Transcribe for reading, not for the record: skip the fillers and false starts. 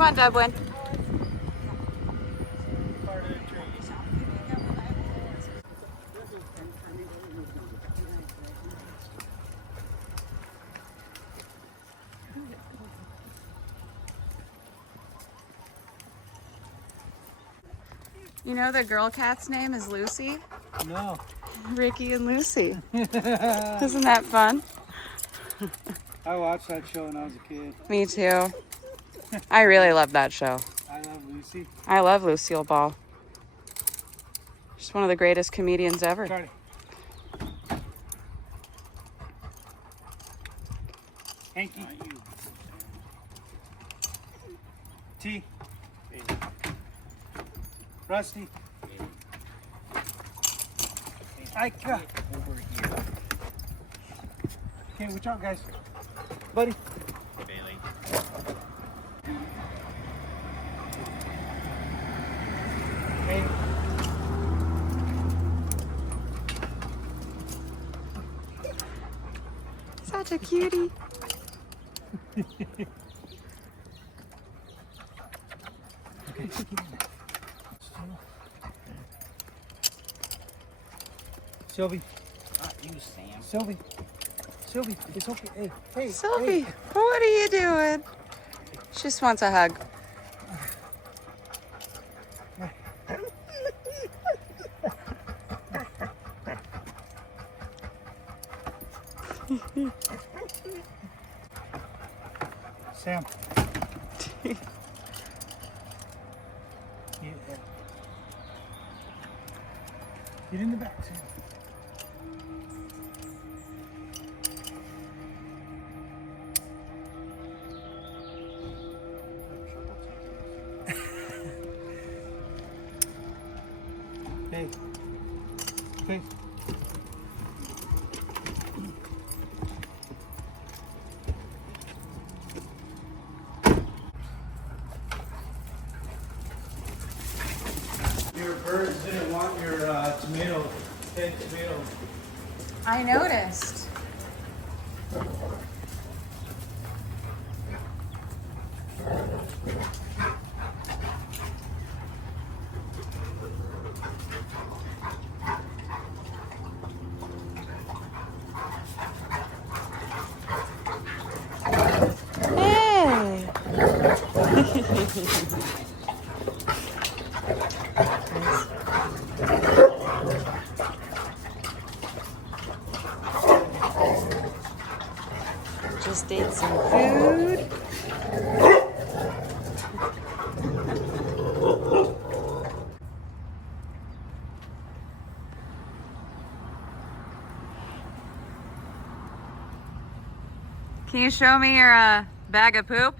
Come on, Dublin. You know the girl cat's name is Lucy? No. Ricky and Lucy. Isn't that fun? I watched that show when I was a kid. Me too. I really love that show. I love Lucy. I love Lucille Ball. She's one of the greatest comedians ever. Charlie. Hanky. T. Rusty. Ika. Over here. Okay, watch out, guys. Buddy. Bailey. Hey. Such a cutie. Sylvie. Not you, Sam. Sylvie. Sylvie, it's okay. Hey, hey. Sylvie, Hey. what are you doing? She just wants a hug. Sam. Get in the back, Sam. Hey. Hey. Your birds didn't want your tomato, dead tomato. I noticed. Hey. Just ate some food. Can you show me your bag of poop?